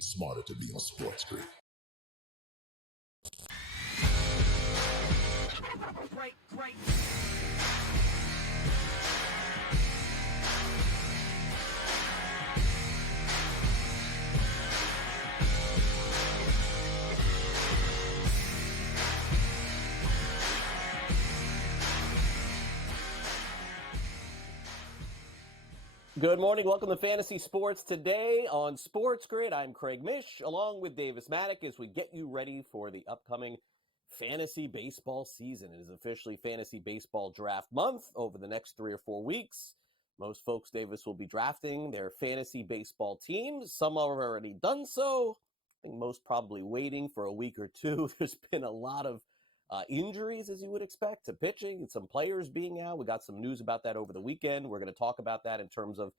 It's smarter to be on SportsGrid. Great. Good morning. Welcome to Fantasy Sports today on SportsGrid. I'm Craig Mish, along with Davis Maddock, as we get you ready for the upcoming fantasy baseball season. It is officially fantasy baseball draft month over the next 3 or 4 weeks. Most folks, Davis, will be drafting their fantasy baseball teams. Some have already done so. I think most probably waiting for a week or two. There's been a lot of injuries, as you would expect, to pitching and some players being out. We got some news about that over the weekend. We're going to talk about that in terms of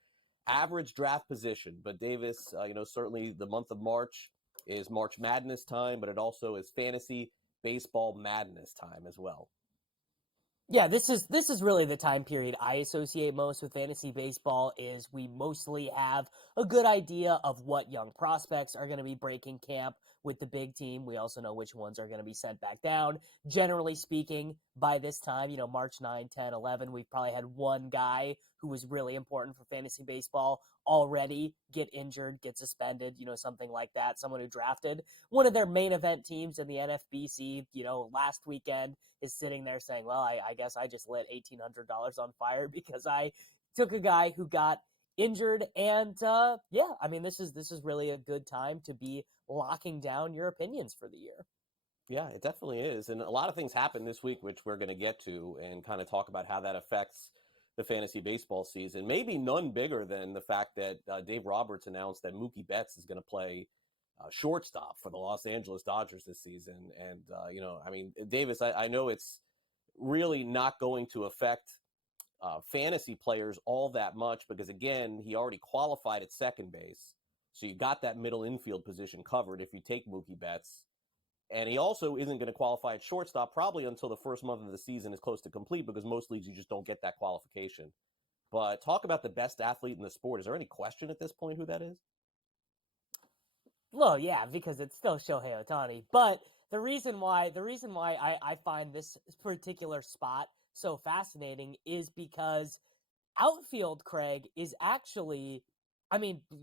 average draft position. But Davis, certainly the month of March is March Madness time, but it also is fantasy baseball madness time as well. Yeah, this is really the time period I associate most with fantasy baseball. Is we mostly have a good idea of what young prospects are going to be breaking camp with the big team. We also know which ones are going to be sent back down. Generally speaking, by this time, March 9, 10, 11, we've probably had one guy who was really important for fantasy baseball already get injured, get suspended, something like that. Someone who drafted one of their main event teams in the NFBC, last weekend is sitting there saying, well, I guess I just lit $1,800 on fire because I took a guy who got injured. And this is really a good time to be locking down your opinions for the year. Yeah, it definitely is. And a lot of things happened this week, which we're going to get to and kind of talk about how that affects the fantasy baseball season. Maybe none bigger than the fact that Dave Roberts announced that Mookie Betts is going to play shortstop for the Los Angeles Dodgers this season. And, Davis, I know it's really not going to affect fantasy players all that much because, again, he already qualified at second base. So you got that middle infield position covered if you take Mookie Betts. And he also isn't going to qualify at shortstop probably until the first month of the season is close to complete because most leagues you just don't get that qualification. But talk about the best athlete in the sport. Is there any question at this point who that is? Well, yeah, because it's still Shohei Ohtani. But the reason why I find this particular spot so fascinating is because outfield, Craig, is actually,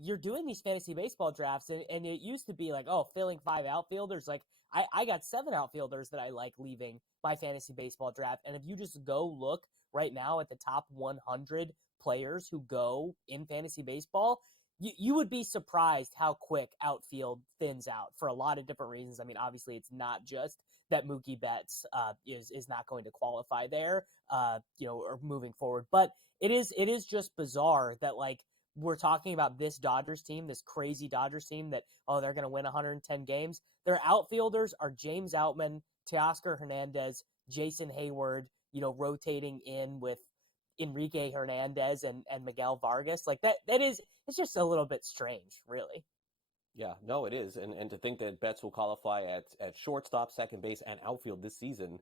you're doing these fantasy baseball drafts, and it used to be like, filling 5 outfielders. Like, I got 7 outfielders that I like leaving my fantasy baseball draft. And if you just go look right now at the top 100 players who go in fantasy baseball, you would be surprised how quick outfield thins out for a lot of different reasons. Obviously, it's not just that Mookie Betts is not going to qualify there, or moving forward, but it is just bizarre that, like, we're talking about this Dodgers team, this crazy Dodgers team that, they're going to win 110 games. Their outfielders are James Outman, Teoscar Hernandez, Jason Hayward, rotating in with Enrique Hernandez and Miguel Vargas. Like it's just a little bit strange, really. Yeah, no, it is. And to think that Betts will qualify at shortstop, second base, and outfield this season,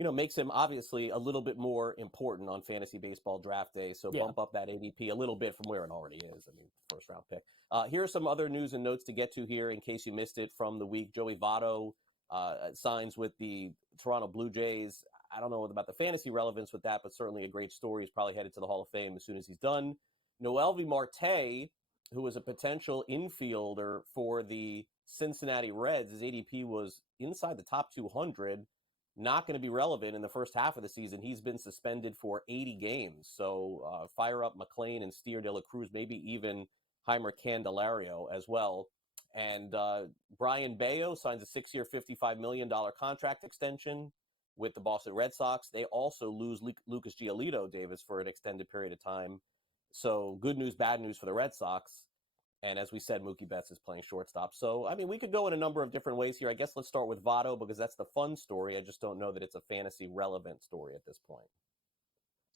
makes him obviously a little bit more important on fantasy baseball draft day. So bump up that ADP a little bit from where it already is. First round pick. Here are some other news and notes to get to here in case you missed it from the week. Joey Votto signs with the Toronto Blue Jays. I don't know about the fantasy relevance with that, but certainly a great story. He's probably headed to the Hall of Fame as soon as he's done. Noelvi Marte, who was a potential infielder for the Cincinnati Reds, his ADP was inside the top 200. Not going to be relevant in the first half of the season. He's been suspended for 80 games. So fire up McLean and Steer De La Cruz, maybe even Heimer Candelario as well. And Brian Bayo signs a 6-year, $55 million contract extension with the Boston Red Sox. They also lose Lucas Giolito, Davis, for an extended period of time. So good news, bad news for the Red Sox. And as we said, Mookie Betts is playing shortstop. So, we could go in a number of different ways here. I guess let's start with Votto because that's the fun story. I just don't know that it's a fantasy relevant story at this point.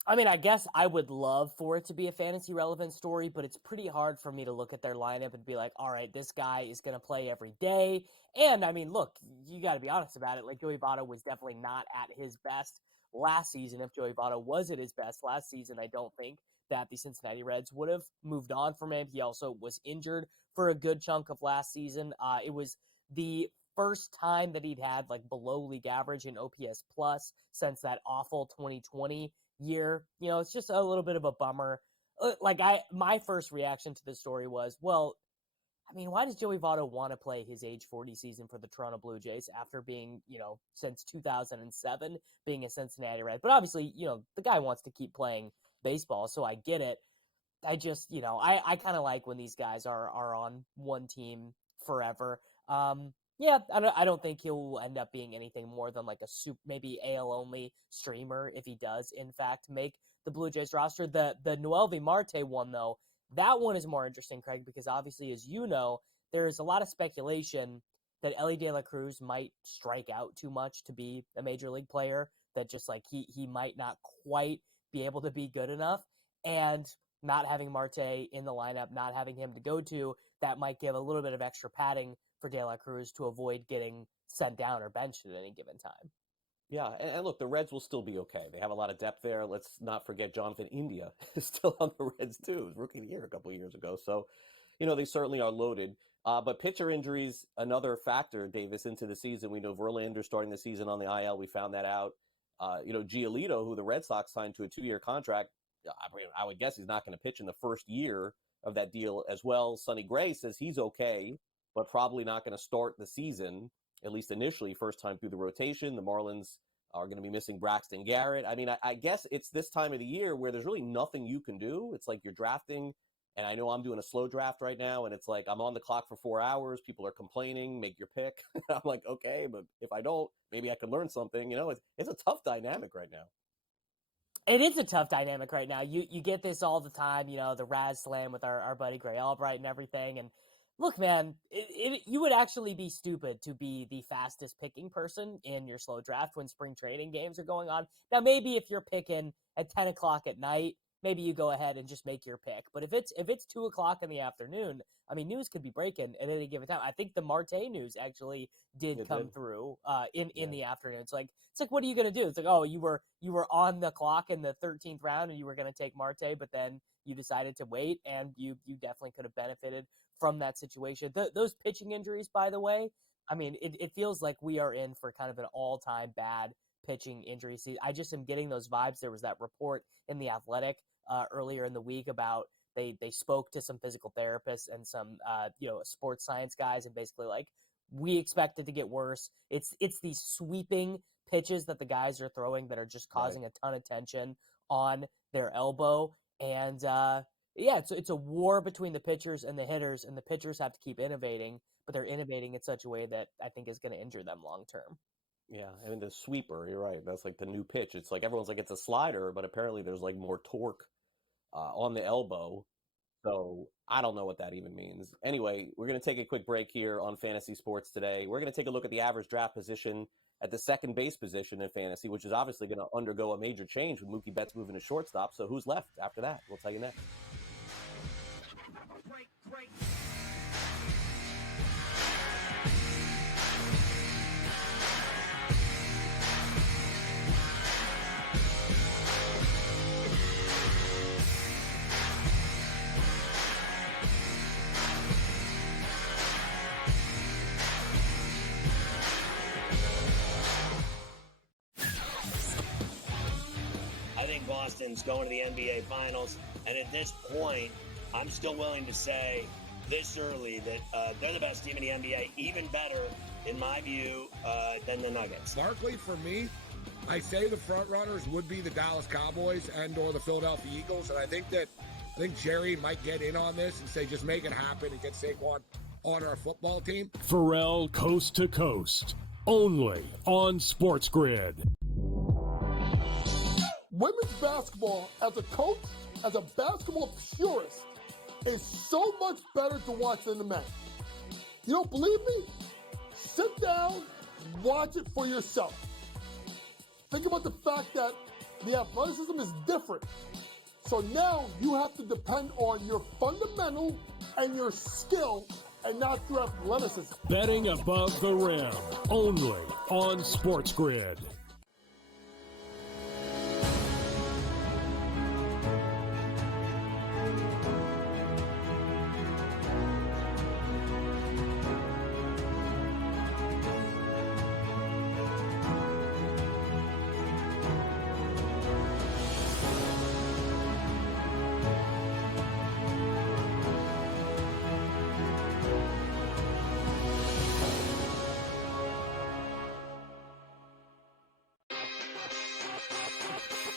I mean, I guess I would love for it to be a fantasy relevant story, but it's pretty hard for me to look at their lineup and be like, all right, this guy is going to play every day. And I mean, look, you got to be honest about it. Like, Joey Votto was definitely not at his best last season. If Joey Votto was at his best last season, I don't think that the Cincinnati Reds would have moved on from him. He also was injured for a good chunk of last season. It was the first time that he'd had like below league average in OPS plus since that awful 2020 year. It's just a little bit of a bummer. My first reaction to the story was, well, I mean, why does Joey Votto want to play his age 40 season for the Toronto Blue Jays after being, since 2007, being a Cincinnati Red? But obviously, the guy wants to keep playing baseball, so I get it. I just, I kind of like when these guys are on one team forever. Yeah, I don't think he'll end up being anything more than like maybe AL only streamer if he does in fact make the Blue Jays roster. The Noelvi Marte one though, that one is more interesting, Craig, because obviously, as you know, there is a lot of speculation that Elly De La Cruz might strike out too much to be a major league player. That just like he might not quite be able to be good enough, and not having Marte in the lineup, not having him to go to, that might give a little bit of extra padding for De La Cruz to avoid getting sent down or benched at any given time. Yeah, and look, the Reds will still be okay. They have a lot of depth there. Let's not forget Jonathan India is still on the Reds too. He was rookie of the year a couple of years ago. So, they certainly are loaded. But pitcher injuries, another factor, Davis, into the season. We know Verlander starting the season on the IL. We found that out. Giolito, who the Red Sox signed to a 2-year contract, I would guess he's not going to pitch in the first year of that deal as well. Sonny Gray says he's okay, but probably not going to start the season, at least initially, first time through the rotation. The Marlins are going to be missing Braxton Garrett. I mean, I guess it's this time of the year where there's really nothing you can do. It's like you're drafting, and I know I'm doing a slow draft right now, and it's like I'm on the clock for 4 hours. People are complaining, make your pick. I'm like, okay, but if I don't, maybe I can learn something. It's a tough dynamic right now. It is a tough dynamic right now. You get this all the time, the Raz Slam with our buddy Gray Albright and everything. And look, man, you would actually be stupid to be the fastest picking person in your slow draft when spring training games are going on. Now, maybe if you're picking at 10 o'clock at night, maybe you go ahead and just make your pick. But if it's 2 o'clock in the afternoon, I mean, news could be breaking at any given time. I think the Marte news actually did come through in the afternoon. It's like, what are you going to do? It's like, oh, you were on the clock in the 13th round and you were going to take Marte, but then you decided to wait, and you definitely could have benefited from that situation. Those pitching injuries, by the way, I mean, it feels like we are in for kind of an all-time bad pitching injury season. I just am getting those vibes. There was that report in The Athletic earlier in the week about they spoke to some physical therapists and some sports science guys, and basically like, we expect it to get worse. It's these sweeping pitches that the guys are throwing that are just causing a ton of tension on their elbow. And it's a war between the pitchers and the hitters, and the pitchers have to keep innovating, but they're innovating in such a way that I think is going to injure them long term. Yeah, I mean, the sweeper, you're right. That's like the new pitch. It's like everyone's like, it's a slider, but apparently there's like more torque on the elbow. So I don't know what that even means. Anyway, we're going to take a quick break here on Fantasy Sports today. We're going to take a look at the average draft position at the second base position in fantasy, which is obviously going to undergo a major change with Mookie Betts moving to shortstop. So who's left after that? We'll tell you next. Boston's going to the NBA Finals, and at this point, I'm still willing to say this early that they're the best team in the NBA, even better, in my view, than the Nuggets. Barkley, for me, I say the front runners would be the Dallas Cowboys and or the Philadelphia Eagles, and I think Jerry might get in on this and say just make it happen and get Saquon on our football team. Pharrell Coast to Coast, only on SportsGrid. Women's basketball, as a coach, as a basketball purist, is so much better to watch than the men. You don't believe me? Sit down, watch it for yourself. Think about the fact that The athleticism is different. So now you have to depend on your fundamental and your skill and not your athleticism. Betting above the rim, only on SportsGrid.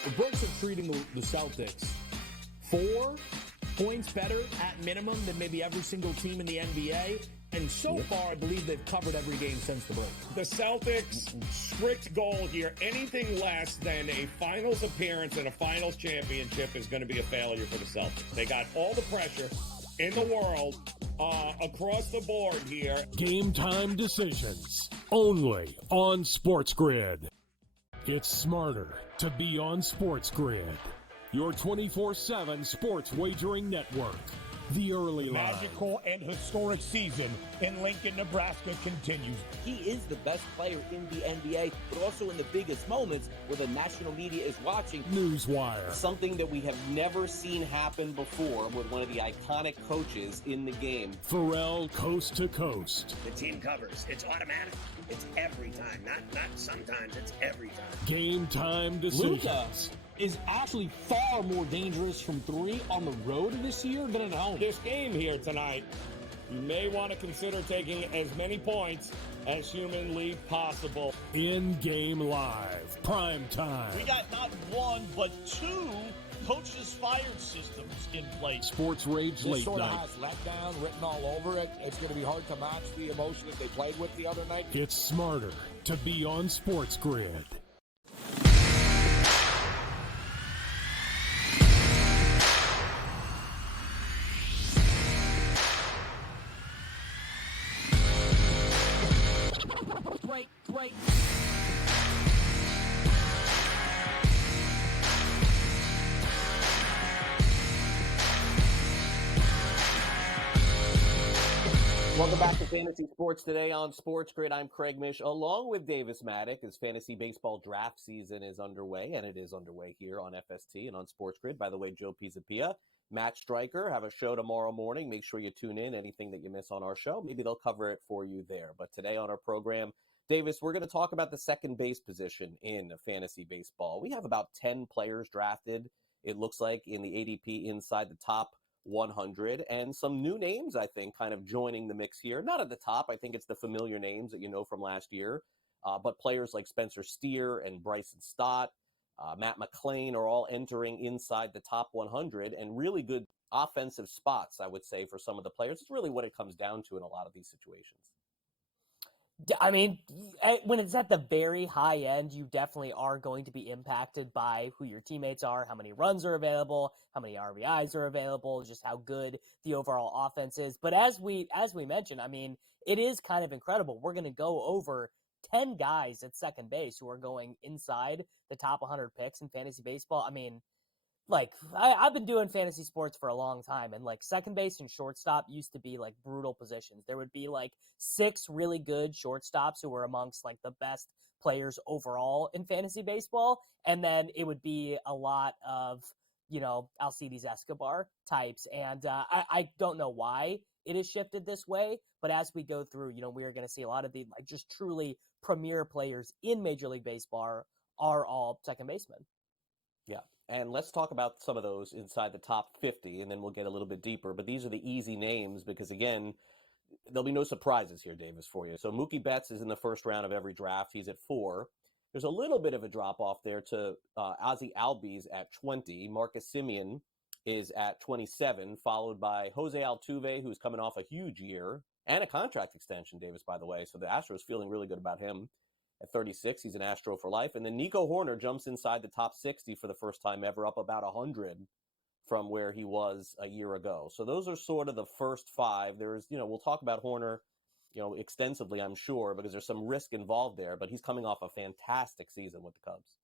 The books are treating the Celtics 4 points better at minimum than maybe every single team in the NBA. And so far, I believe they've covered every game since the break. The Celtics' strict goal here, anything less than a finals appearance and a finals championship is going to be a failure for the Celtics. They got all the pressure in the world across the board here. Game time decisions, only on SportsGrid. It's smarter to be on SportsGrid, your 24/7 sports wagering network. The early line. Magical and historic season in Lincoln, Nebraska continues. He is the best player in the NBA, but also in the biggest moments where the national media is watching. Newswire. Something that we have never seen happen before with one of the iconic coaches in the game. Pharrell Coast to Coast. The team covers. It's automatic. It's every time. Not sometimes. It's every time. Game time decisions. Luka is actually far more dangerous from 3 on the road this year than at home. This game here tonight, you may want to consider taking as many points as humanly possible. In-game live. Prime time. We got not 1, but 2 coaches fired systems in place. Sports Rage This Late sort of Night. has letdown written all over it. It's going to be hard to match the emotion that they played with the other night. It's smarter to be on SportsGrid. Break. Welcome back to Fantasy Sports Today on SportsGrid. I'm Craig Mish, along with Davis Maddock, as fantasy baseball draft season is underway, and it is underway here on FST and on SportsGrid. By the way, Joe Pisapia, Matt Stryker have a show tomorrow morning. Make sure you tune in. Anything that you miss on our show, maybe they'll cover it for you there. But today on our program, Davis, we're going to talk about the second base position in fantasy baseball. We have about 10 players drafted, it looks like, in the ADP inside the top 100, and some new names, I think, kind of joining the mix here. Not at the top. I think it's the familiar names that you know from last year, but players like Spencer Steer and Bryson Stott, Matt McClain are all entering inside the top 100, and really good offensive spots, I would say, for some of the players. It's really what it comes down to in a lot of these situations. I mean, when it's at the very high end, you definitely are going to be impacted by who your teammates are, how many runs are available, how many RBIs are available, just how good the overall offense is. But as we mentioned, I mean, it is kind of incredible. We're going to go over 10 guys at second base who are going inside the top 100 picks in fantasy baseball. I mean, like, I've been doing fantasy sports for a long time, and like second base and shortstop used to be like brutal positions. There would be like 6 really good shortstops who were amongst like the best players overall in fantasy baseball, and then it would be a lot of, you know, Alcides Escobar types, and I don't know why it has shifted this way, but as we go through, you know, we are going to see a lot of the like just truly premier players in Major League Baseball are all second basemen. Yeah. And let's talk about some of those inside the top 50, and then we'll get a little bit deeper. But these are the easy names because, again, there'll be no surprises here, Davis, for you. So Mookie Betts is in the first round of every draft. He's at 4. There's a little bit of a drop-off there to Ozzie Albies at 20. Marcus Semien is at 27, followed by Jose Altuve, who's coming off a huge year and a contract extension, Davis, by the way. So the Astros feeling really good about him. At 36, he's an Astro for life. And then Nico Horner jumps inside the top 60 for the first time ever, up about 100 from where he was a year ago. So those are sort of the first 5. There's, you know, we'll talk about Horner, you know, extensively, I'm sure, because there's some risk involved there, but he's coming off a fantastic season with the Cubs.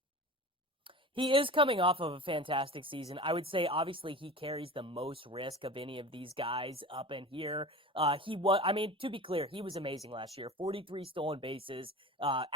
He is coming off of a fantastic season. I would say, obviously, he carries the most risk of any of these guys up in here. To be clear, he was amazing last year. 43 stolen bases,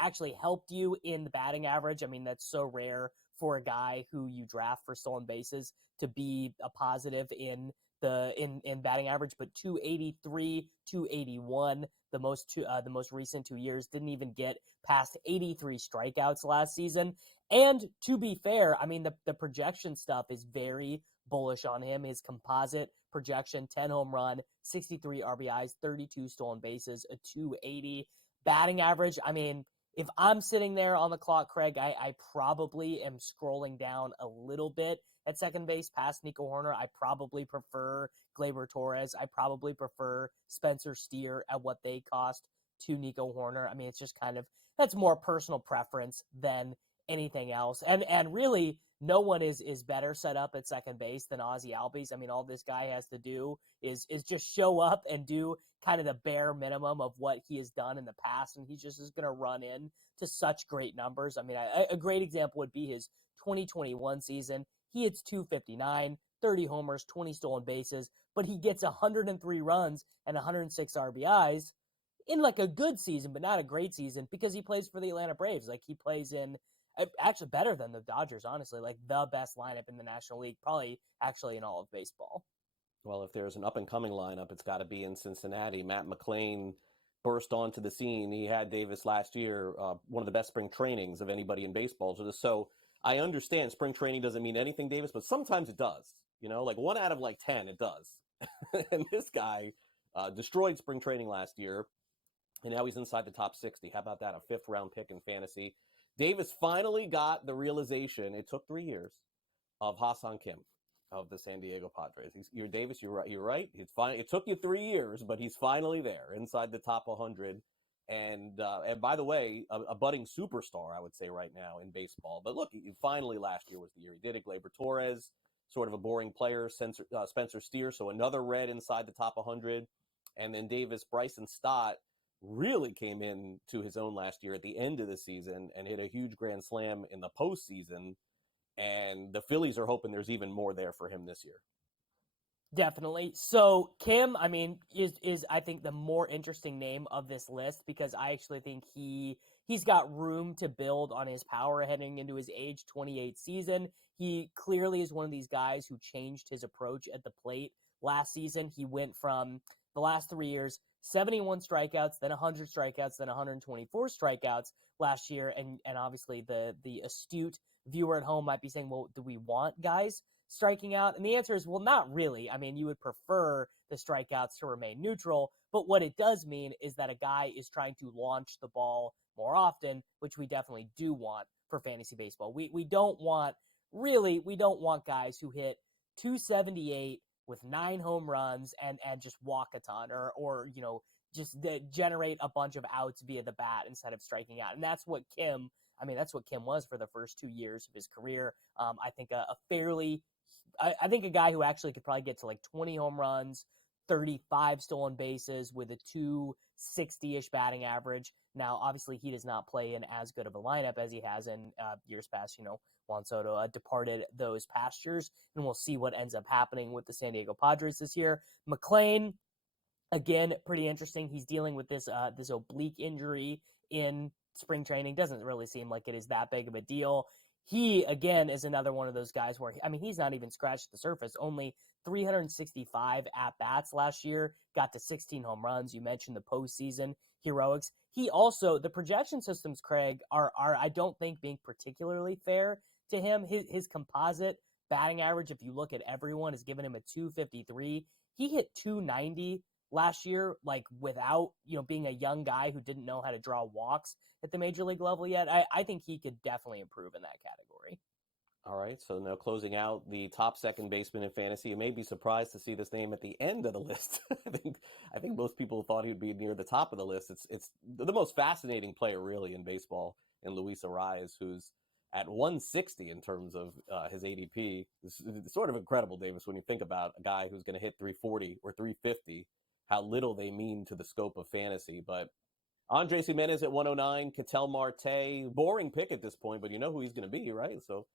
actually helped you in the batting average. I mean, that's so rare for a guy who you draft for stolen bases to be a positive in batting average, but 283, 281, the most recent 2 years, didn't even get past 83 strikeouts last season. And to be fair, I mean, the projection stuff is very bullish on him. His composite projection, 10 home run, 63 RBIs, 32 stolen bases, a 280 batting average. I mean, if I'm sitting there on the clock, Craig, I probably am scrolling down a little bit at second base past Nico Horner. I probably prefer Gleyber Torres. I probably prefer Spencer Steer at what they cost to Nico Horner. I mean, it's just kind of, that's more personal preference than anything else. And really, no one is better set up at second base than Ozzie Albies. I mean, all this guy has to do is just show up and do kind of the bare minimum of what he has done in the past, and he just is going to run in to such great numbers. I mean, a great example would be his 2021 season. He hits 259, 30 homers, 20 stolen bases, but he gets 103 runs and 106 RBIs in like a good season, but not a great season, because he plays for the Atlanta Braves. Like, he plays in actually better than the Dodgers, honestly, like the best lineup in the National League, probably actually in all of baseball. Well, if there's an up-and-coming lineup, it's got to be in Cincinnati. Matt McClain burst onto the scene. He had Davis last year, one of the best spring trainings of anybody in baseball. So I understand spring training doesn't mean anything, Davis, but sometimes it does. You know, like 1 out of like 10, it does. And this guy destroyed spring training last year, and now he's inside the top 60. How about that? A 5th-round pick in fantasy. Davis finally got the realization, it took 3 years, of Ha-Seong Kim of the San Diego Padres. Davis, you're right. It took you 3 years, but he's finally there, inside the top 100. And by the way, a budding superstar, I would say, right now in baseball. But look, finally last year was the year he did it. Gleyber Torres, sort of a boring player. Spencer Steer, so another red inside the top 100. And then Davis, Bryson Stott, really came in to his own last year at the end of the season and hit a huge grand slam in the postseason. And the Phillies are hoping there's even more there for him this year. Definitely. So Kim, I mean, is I think the more interesting name of this list, because I actually think he's got room to build on his power heading into his age 28 season. He clearly is one of these guys who changed his approach at the plate last season. He went from the last 3 years, 71 strikeouts, then 100 strikeouts, then 124 strikeouts last year. And obviously the astute viewer at home might be saying, well, do we want guys striking out? And the answer is, well, not really. I mean, you would prefer the strikeouts to remain neutral, but what it does mean is that a guy is trying to launch the ball more often, which we definitely do want for fantasy baseball. We don't want guys who hit 278 with 9 home runs and just walk a ton or just generate a bunch of outs via the bat instead of striking out. And that's what Kim was for the first 2 years of his career. I think I think a guy who actually could probably get to like 20 home runs, 35 stolen bases with a 260-ish batting average. Now, obviously, he does not play in as good of a lineup as he has in years past. Juan Soto departed those pastures, and we'll see what ends up happening with the San Diego Padres this year. McClain, again, pretty interesting. He's dealing with this oblique injury in spring training. Doesn't really seem like it is that big of a deal. He, again, is another one of those guys where, he's not even scratched the surface. Only 365 at-bats last year, got to 16 home runs. You mentioned the postseason heroics. He also, the projection systems, Craig, are I don't think being particularly fair to him. His composite batting average, if you look at everyone, has given him a 253. He hit 290 last year, like without, being a young guy who didn't know how to draw walks at the major league level yet. I think he could definitely improve in that category. All right, so now closing out the top second baseman in fantasy, you may be surprised to see this name at the end of the list. I think most people thought he would be near the top of the list. It's the most fascinating player really in baseball, in Luis Arraez, who's at 160 in terms of his ADP. It's sort of incredible, Davis, when you think about a guy who's going to hit 340 or 350, how little they mean to the scope of fantasy. But Andres Gimenez at 109, Ketel Marte, boring pick at this point, but you know who he's going to be, right? So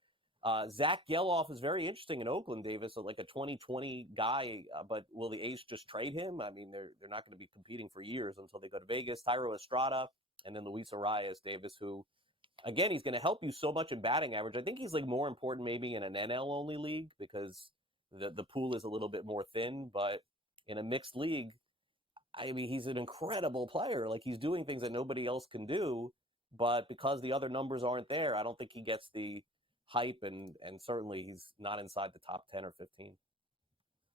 Zach Geloff is very interesting in Oakland, Davis, like a 2020 guy, but will the A's just trade him? I mean, they're not going to be competing for years until they go to Vegas. Thairo Estrada, and then Luis Arias, Davis, who, again, he's going to help you so much in batting average. I think he's like more important maybe in an NL-only league because the pool is a little bit more thin, but in a mixed league, I mean, he's an incredible player. Like, he's doing things that nobody else can do, but because the other numbers aren't there, I don't think he gets the hype, and certainly he's not inside the top 10 or 15.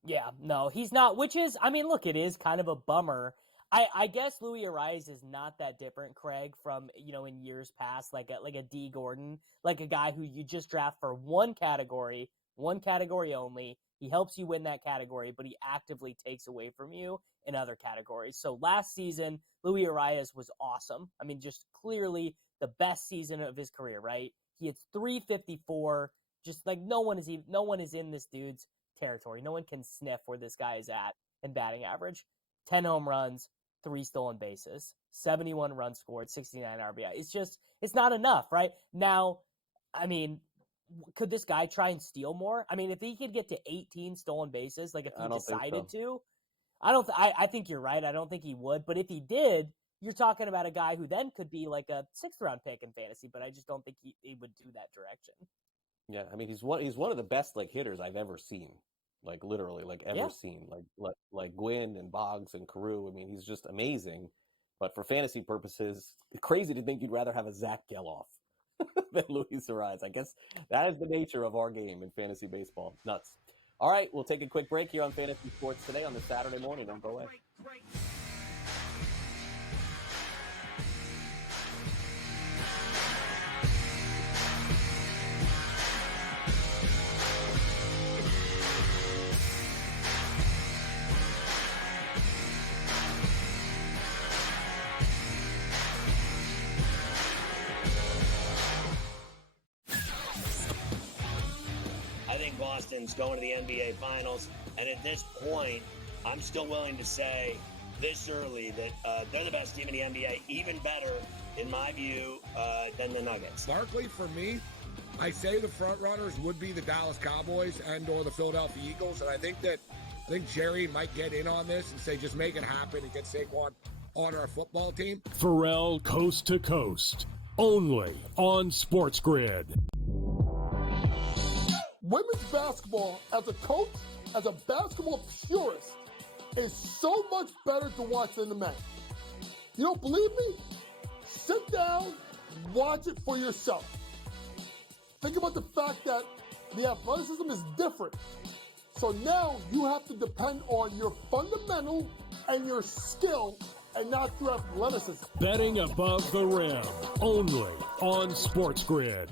Yeah, no, he's not, which is, I mean, look, it is kind of a bummer. I guess Luis Arias is not that different, Craig, from, in years past, like a D Gordon, like a guy who you just draft for one category only. He helps you win that category, but he actively takes away from you in other categories. So last season, Luis Arias was awesome. I mean, just clearly the best season of his career, right? He hits 354. Just like no one is in this dude's territory. No one can sniff where this guy is at in batting average. 10 home runs, 3 stolen bases, 71 runs scored, 69 RBI. It's not enough, right? Now, I mean, could this guy try and steal more? I mean, if he could get to 18 stolen bases, like if he decided to, I think you're right. I don't think he would. But if he did, you're talking about a guy who then could be like a 6th round pick in fantasy, but I just don't think he would do that direction. Yeah, I mean, he's one of the best like hitters I've ever seen. Like literally, like ever seen. Like Gwynn and Boggs and Carew. I mean, he's just amazing. But for fantasy purposes, it's crazy to think you'd rather have a Zach Geloff than Luis Arias. I guess that is the nature of our game in fantasy baseball. Nuts. All right, we'll take a quick break here on Fantasy Sports Today on this Saturday morning. Don't go away. Boston's going to the NBA Finals, and at this point, I'm still willing to say this early that they're the best team in the NBA, even better, in my view, than the Nuggets. Barkley, for me, I say the front runners would be the Dallas Cowboys and or the Philadelphia Eagles, and I think Jerry might get in on this and say just make it happen and get Saquon on our football team. Pharrell Coast to Coast, only on SportsGrid. Women's basketball, as a coach, as a basketball purist, is so much better to watch than the men. You don't believe me? Sit down, watch it for yourself. Think about the fact that the athleticism is different. So now you have to depend on your fundamental and your skill and not through athleticism. Betting above the rim, only on SportsGrid.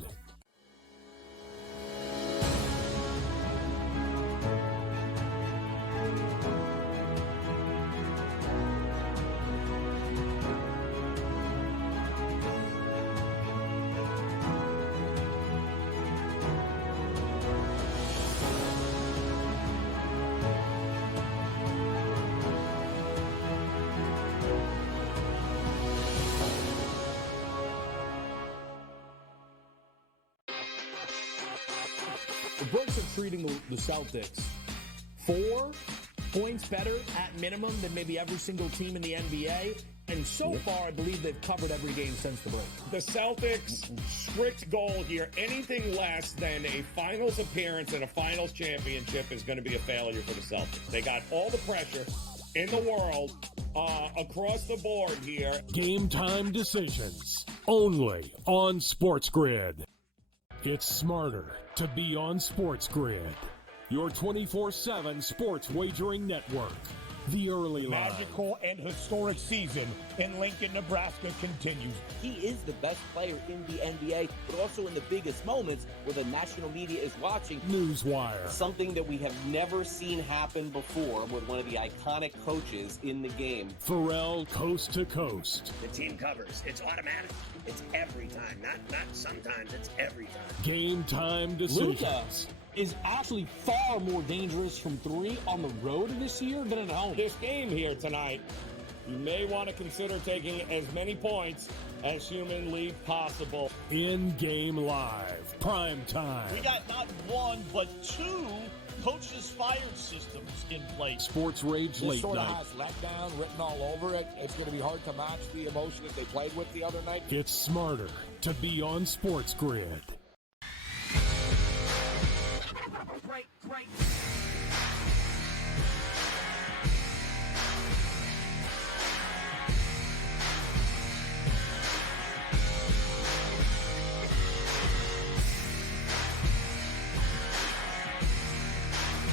The books are treating the Celtics 4 points better at minimum than maybe every single team in the NBA. And so far, I believe they've covered every game since the break. The Celtics' strict goal here, anything less than a finals appearance and a finals championship is going to be a failure for the Celtics. They got all the pressure in the world across the board here. Game time decisions, only on SportsGrid. It's smarter to be on SportsGrid, your 24/7 sports wagering network. The early line. Magical and historic season in Lincoln, Nebraska continues. He is the best player in the NBA, but also in the biggest moments where the national media is watching. Newswire. Something that we have never seen happen before with one of the iconic coaches in the game. Pharrell Coast to Coast. The team covers. It's automatic. It's every time. Not sometimes. It's every time. Game time decisions. Luka is actually far more dangerous from 3 on the road this year than at home. This game here tonight, you may want to consider taking as many points as humanly possible. In-game live, prime time. We got not one, but two coaches fired systems in place. Sports Rage This Late sort of Night. has letdown written all over it. It's going to be hard to match the emotion that they played with the other night. It's smarter to be on SportsGrid. Great.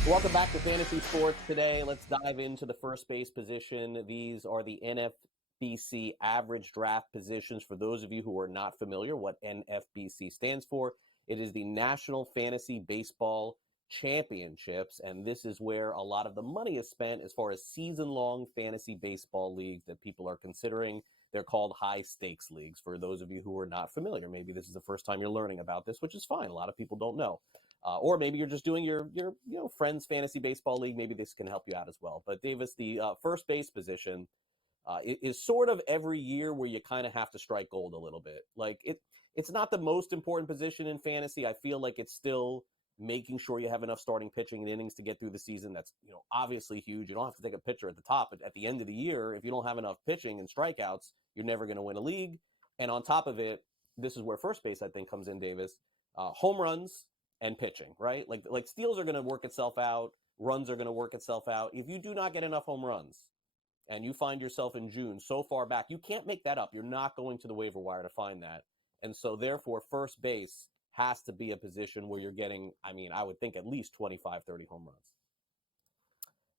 Welcome back to Fantasy Sports. Today, let's dive into the first base position. These are the NFBC average draft positions. For those of you who are not familiar, what NFBC stands for, it is the National Fantasy Baseball Championships, and this is where a lot of the money is spent as far as season-long fantasy baseball leagues that people are considering. They're called high-stakes leagues. For those of you who are not familiar, maybe this is the first time you're learning about this, which is fine. A lot of people don't know. Or maybe you're just doing your friend's fantasy baseball league. Maybe this can help you out as well. But Davis, the first base position is sort of every year where you kind of have to strike gold a little bit. Like it's not the most important position in fantasy. I feel like it's still making sure you have enough starting pitching and innings to get through the season. That's obviously huge. You don't have to take a pitcher at the top, but at the end of the year, if you don't have enough pitching and strikeouts, you're never going to win a league. And on top of it, this is where first base I think comes in, Davis. Home runs and pitching, right? Like steals are going to work itself out. Runs are going to work itself out. If you do not get enough home runs and you find yourself in June so far back, you can't make that up. You're not going to the waiver wire to find that. And so therefore, first base has to be a position where you're getting, I would think at least 25, 30 home runs.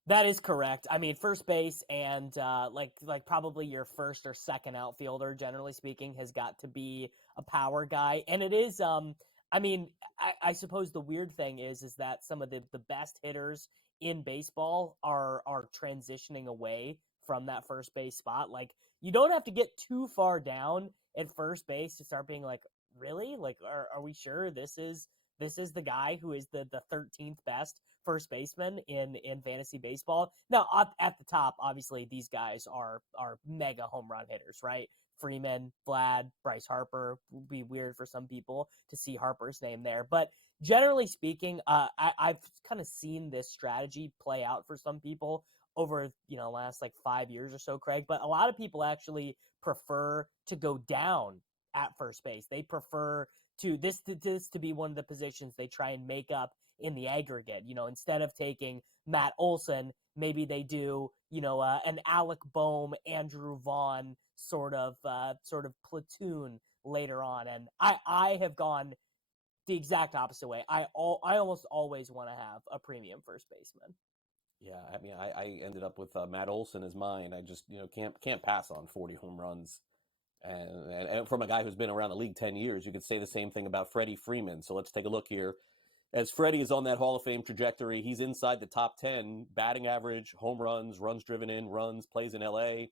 That is correct. First base and like probably your first or second outfielder, generally speaking, has got to be a power guy. And it is, I suppose the weird thing is that some of the best hitters in baseball are transitioning away from that first base spot. Like, you don't have to get too far down at first base to start being like, really? Like, are we sure this is the guy who is the 13th best first baseman in fantasy baseball? Now, at the top, obviously, these guys are mega home run hitters, right? Freeman, Vlad, Bryce Harper. Would be weird for some people to see Harper's name there. But generally speaking, I've kind of seen this strategy play out for some people over, last like 5 years or so, Craig. But a lot of people actually prefer to go down at first base. They prefer to this to be one of the positions they try and make up in the aggregate. Instead of taking Matt Olson, maybe they do, an Alec Boehm, Andrew Vaughn sort of platoon later on. And I have gone the exact opposite way. I almost always want to have a premium first baseman. Yeah, I ended up with Matt Olson as mine. I just can't pass on 40 home runs. And from a guy who's been around the league 10 years, you could say the same thing about Freddie Freeman. So let's take a look here. As Freddie is on that Hall of Fame trajectory, he's inside the top 10 batting average, home runs, runs driven in, runs, plays in LA.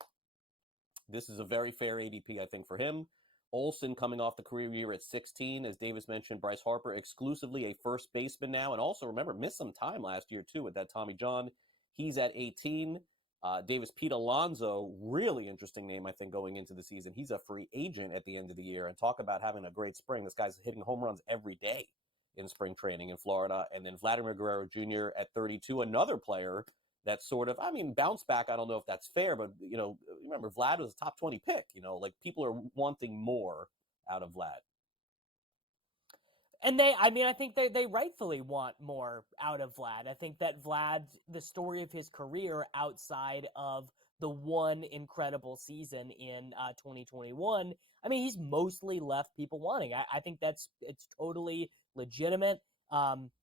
This is a very fair ADP, I think, for him. Olson coming off the career year at 16. As Davis mentioned, Bryce Harper exclusively a first baseman now. And also, remember, missed some time last year, too, with that Tommy John. He's at 18. Davis, Pete Alonso, really interesting name, I think, going into the season. He's a free agent at the end of the year. And talk about having a great spring. This guy's hitting home runs every day in spring training in Florida. And then Vladimir Guerrero Jr. at 32, another player that's sort of, bounce back. I don't know if that's fair, but, remember, Vlad was a top 20 pick. Like, people are wanting more out of Vlad. And I think they rightfully want more out of Vlad. I think that Vlad, the story of his career outside of the one incredible season in 2021, he's mostly left people wanting. I think it's totally legitimate.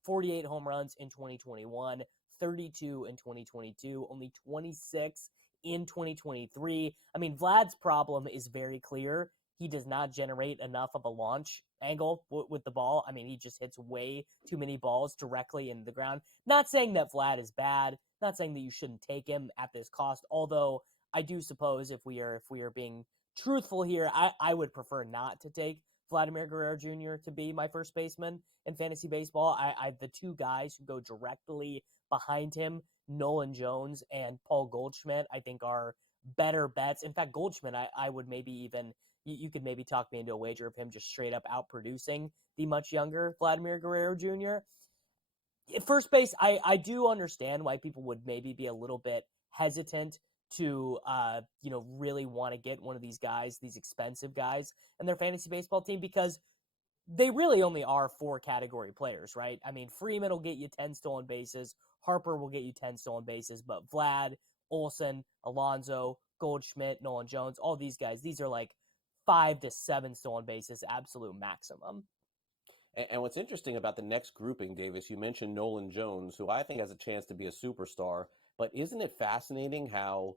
48 home runs in 2021, 32 in 2022, only 26 in 2023. Vlad's problem is very clear. He does not generate enough of a launch angle with the ball. He just hits way too many balls directly into the ground. Not saying that Vlad is bad. Not saying that you shouldn't take him at this cost. Although I do suppose if we are being truthful here, I would prefer not to take Vladimir Guerrero Jr. to be my first baseman in fantasy baseball. I the two guys who go directly behind him, Nolan Jones and Paul Goldschmidt, I think are better bets. In fact, Goldschmidt, I would maybe even you could maybe talk me into a wager of him just straight up outproducing the much younger Vladimir Guerrero Jr. At first base, I do understand why people would maybe be a little bit hesitant to, really want to get one of these guys, these expensive guys, in their fantasy baseball team, because they really only are 4 category players, right? I mean, Freeman will get you 10 stolen bases. Harper will get you 10 stolen bases. But Vlad, Olsen, Alonso, Goldschmidt, Nolan Jones, all these guys, these are like 5 to 7 stolen bases, absolute maximum. And what's interesting about the next grouping, Davis, you mentioned Nolan Jones, who I think has a chance to be a superstar. But isn't it fascinating how,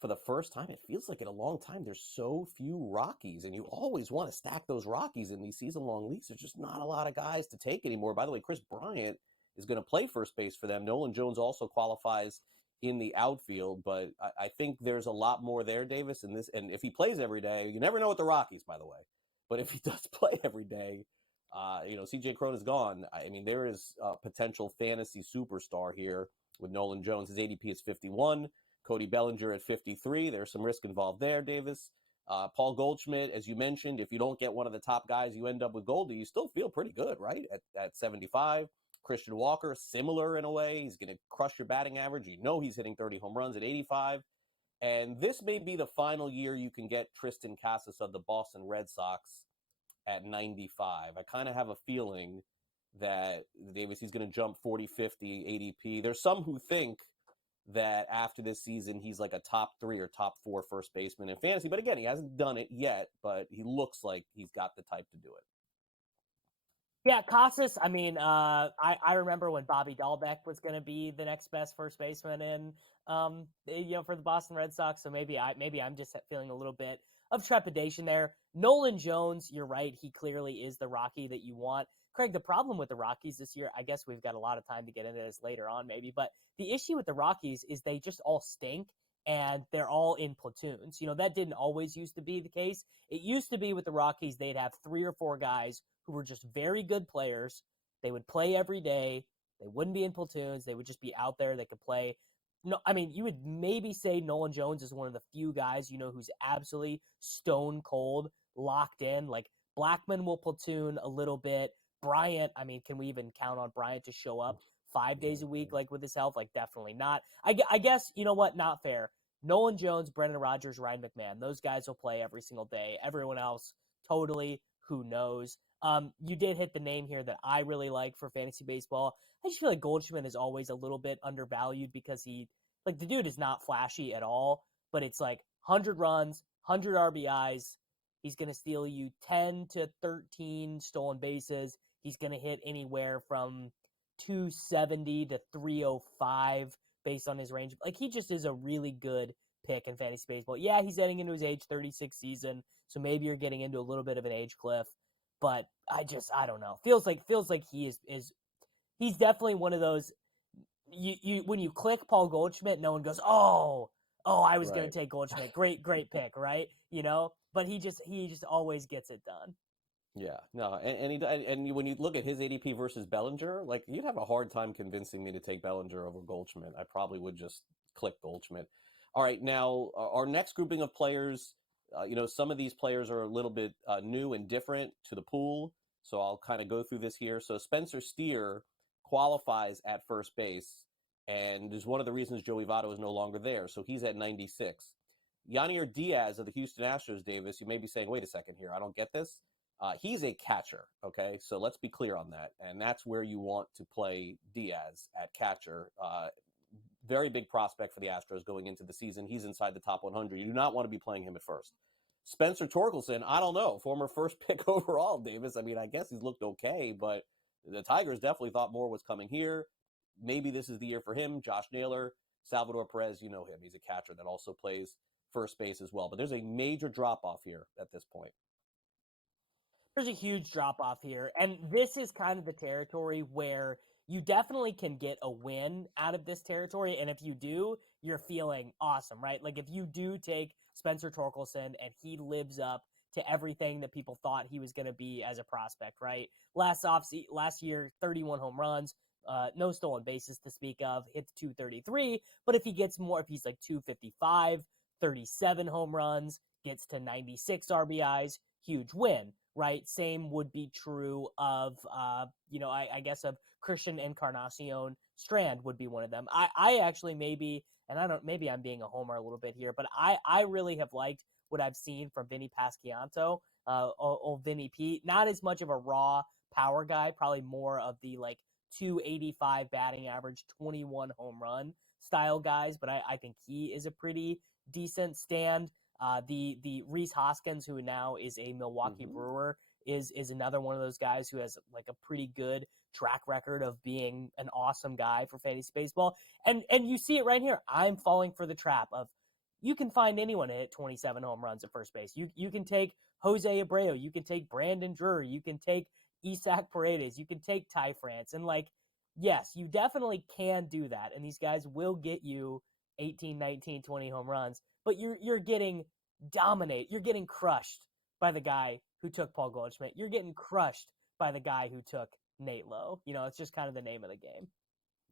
for the first time, it feels like in a long time, there's so few Rockies, and you always want to stack those Rockies in these season-long leagues. There's just not a lot of guys to take anymore. By the way, Chris Bryant is going to play first base for them. Nolan Jones also qualifies in the outfield, but I think there's a lot more there, Davis, in this. And if he plays every day, you never know with the Rockies, by the way. But if he does play every day, CJ Cron is gone. I mean, there is a potential fantasy superstar here with Nolan Jones. His ADP is 51. Cody Bellinger at 53. There's some risk involved there, Davis. Paul Goldschmidt, as you mentioned, if you don't get one of the top guys, you end up with Goldie. You still feel pretty good, right? At 75. Christian Walker, similar in a way. He's going to crush your batting average. You know he's hitting 30 home runs at 85. And this may be the final year you can get Tristan Casas of the Boston Red Sox at 95. I kind of have a feeling that, Davis, he's going to jump 40, 50 ADP. There's some who think that after this season, he's like a top 3 or top 4 first baseman in fantasy. But again, he hasn't done it yet, but he looks like he's got the type to do it. Yeah, Casas, I mean, I remember when Bobby Dahlbeck was going to be the next best first baseman in, for the Boston Red Sox. So maybe I'm just feeling a little bit of trepidation there. Nolan Jones, you're right. He clearly is the Rocky that you want. Craig, the problem with the Rockies this year, I guess we've got a lot of time to get into this later on maybe, but the issue with the Rockies is they just all stink and they're all in platoons. That didn't always used to be the case. It used to be with the Rockies, they'd have 3 or 4 guys who were just very good players. They would play every day. They wouldn't be in platoons. They would just be out there. They could play. No, I mean, you would maybe say Nolan Jones is one of the few guys, who's absolutely stone cold, locked in. Like Blackman will platoon a little bit. Bryant, I mean, can we even count on Bryant to show up 5 days a week, like with his health? Like, definitely not. I guess, you know what? Not fair. Nolan Jones, Brendan Rodgers, Ryan McMahon, those guys will play every single day. Everyone else, totally, who knows? You did hit the name here that I really like for fantasy baseball. I just feel like Goldschmidt is always a little bit undervalued because the dude is not flashy at all, but it's like 100 runs, 100 RBIs. He's going to steal you 10 to 13 stolen bases. He's going to hit anywhere from 270 to 305 based on his range. Like, he just is a really good pick in fantasy baseball. Yeah, he's heading into his age 36 season, so maybe you're getting into a little bit of an age cliff. But I don't know. Feels like he is he's definitely one of those. You when you click Paul Goldschmidt, no one goes, oh, I was going to take Goldschmidt. Great pick, right? But he just always gets it done. Yeah, no, and when you look at his ADP versus Bellinger, like, you'd have a hard time convincing me to take Bellinger over Goldschmidt. I probably would just click Goldschmidt. All right, now our next grouping of players. Some of these players are a little bit new and different to the pool, so I'll kind of go through this here. So Spencer Steer qualifies at first base, and is one of the reasons Joey Votto is no longer there, so he's at 96. Yanier Diaz of the Houston Astros, Davis, you may be saying, wait a second here, I don't get this. He's a catcher, okay? So let's be clear on that, and that's where you want to play Diaz, at catcher. Very big prospect for the Astros going into the season. He's inside the top 100. You do not want to be playing him at first. Spencer Torkelson, I don't know, former first pick overall, Davis. I mean, I guess he's looked okay, but the Tigers definitely thought more was coming here. Maybe this is the year for him. Josh Naylor, Salvador Perez, you know him. He's a catcher that also plays first base as well. But there's a major drop-off here at this point. There's a huge drop-off here, and this is kind of the territory where you definitely can get a win out of this territory, and if you do, you're feeling awesome, right? Like, if you do take Spencer Torkelson and he lives up to everything that people thought he was going to be as a prospect, right? Last year, 31 home runs, no stolen bases to speak of, hits 233, but if he gets more, if he's like 255, 37 home runs, gets to 96 RBIs, huge win, right? Same would be true of, I guess of Christian Encarnacion Strand would be one of them. I actually maybe I'm being a homer a little bit here, but I really have liked what I've seen from Vinny Pasquantino, old Vinny Pete. Not as much of a raw power guy, probably more of the like 285 batting average, 21 home run style guys, but I think he is a pretty decent stand. The Rhys Hoskins, who now is a Milwaukee Brewer, is another one of those guys who has like a pretty good track record of being an awesome guy for fantasy baseball. And you see it right here. I'm falling for the trap of you can find anyone to hit 27 home runs at first base. You can take Jose Abreu, you can take Brandon Drury, you can take Isaac Paredes, you can take Ty France. And like, yes, you definitely can do that. And these guys will get you 18, 19, 20 home runs, but you're getting dominated. You're getting crushed by the guy who took Paul Goldschmidt. You're getting crushed by the guy who took Nate Lowe. It's just kind of the name of the game.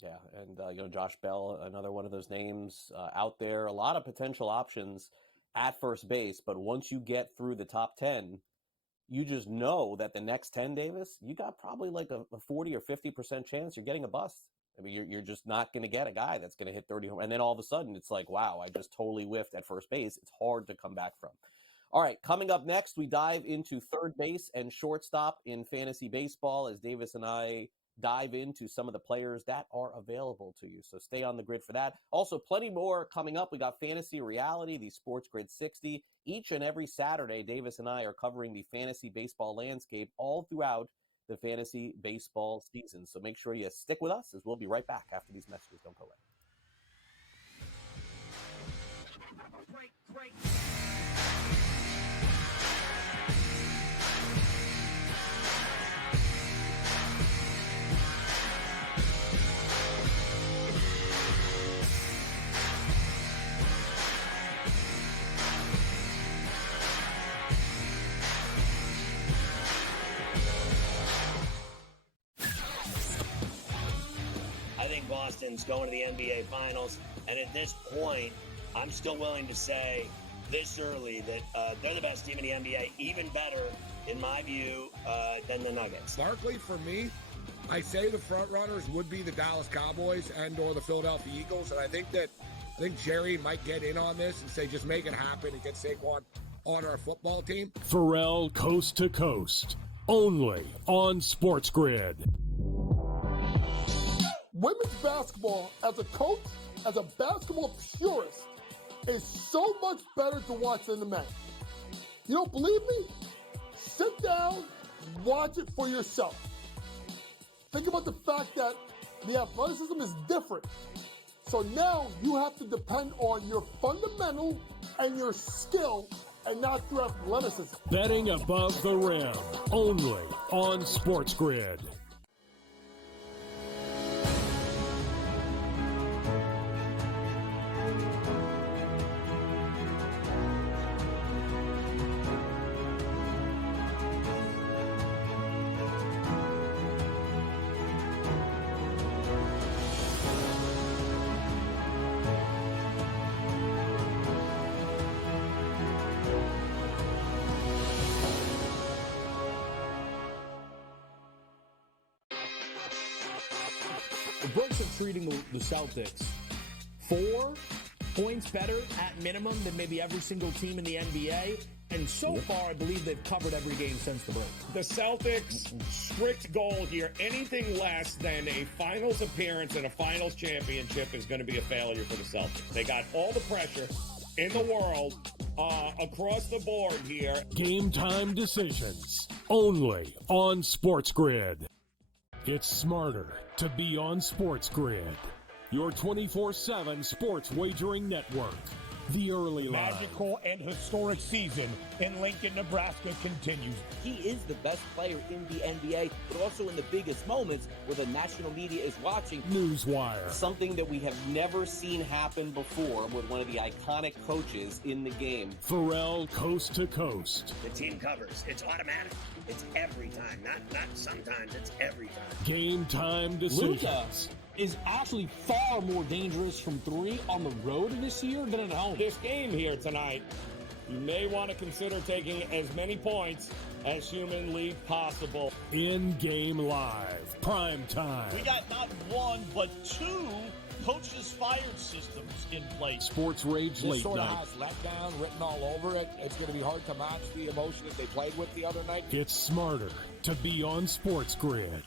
Yeah, and Josh Bell, another one of those names out there. A lot of potential options at first base, but once you get through the top 10, you just know that the next 10, Davis, you got probably like a 40 or 50% chance you're getting a bust. I mean, you're just not going to get a guy that's going to hit 30 home. And then all of a sudden, it's like, wow, I just totally whiffed at first base. It's hard to come back from. All right, coming up next, we dive into third base and shortstop in fantasy baseball as Davis and I dive into some of the players that are available to you. So stay on the grid for that. Also, plenty more coming up. We got Fantasy Reality, the SportsGrid 60. Each and every Saturday, Davis and I are covering the fantasy baseball landscape all throughout the fantasy baseball season. So make sure you stick with us as we'll be right back after these messages. Don't go away. Great. Boston's going to the NBA Finals, and at this point, I'm still willing to say this early that they're the best team in the NBA, even better, in my view, than the Nuggets. Barkley, for me, I say the front runners would be the Dallas Cowboys and or the Philadelphia Eagles, and I think Jerry might get in on this and say just make it happen and get Saquon on our football team. Pharrell Coast to Coast, only on SportsGrid. Women's basketball, as a coach, as a basketball purist, is so much better to watch than the men. You don't believe me? Sit down, watch it for yourself. Think about the fact that the athleticism is different. So now you have to depend on your fundamental and your skill and not your athleticism. Betting above the rim, only on SportsGrid. The books are treating the Celtics 4 points better at minimum than maybe every single team in the NBA. And so far, I believe they've covered every game since the break. The Celtics' strict goal here, anything less than a finals appearance and a finals championship is going to be a failure for the Celtics. They got all the pressure in the world across the board here. Game time decisions, only on SportsGrid. It's smarter to be on SportsGrid, your 24/7 sports wagering network. The early line. Magical and historic season in Lincoln, Nebraska continues. He is the best player in the NBA, but also in the biggest moments where the national media is watching. Newswire. Something that we have never seen happen before with one of the iconic coaches in the game. Pharrell Coast to Coast. The team covers. It's automatic. It's every time. Not sometimes. It's every time. Game time decisions. Luka is actually far more dangerous from 3 on the road this year than at home. This game here tonight You may want to consider taking as many points as humanly possible. In-game live, prime time. We got not one, but two coaches fired systems in place. Sports Rage This Late sort of Night. has letdown written all over it. It's going to be hard to match the emotion that they played with the other night. It's smarter to be on SportsGrid.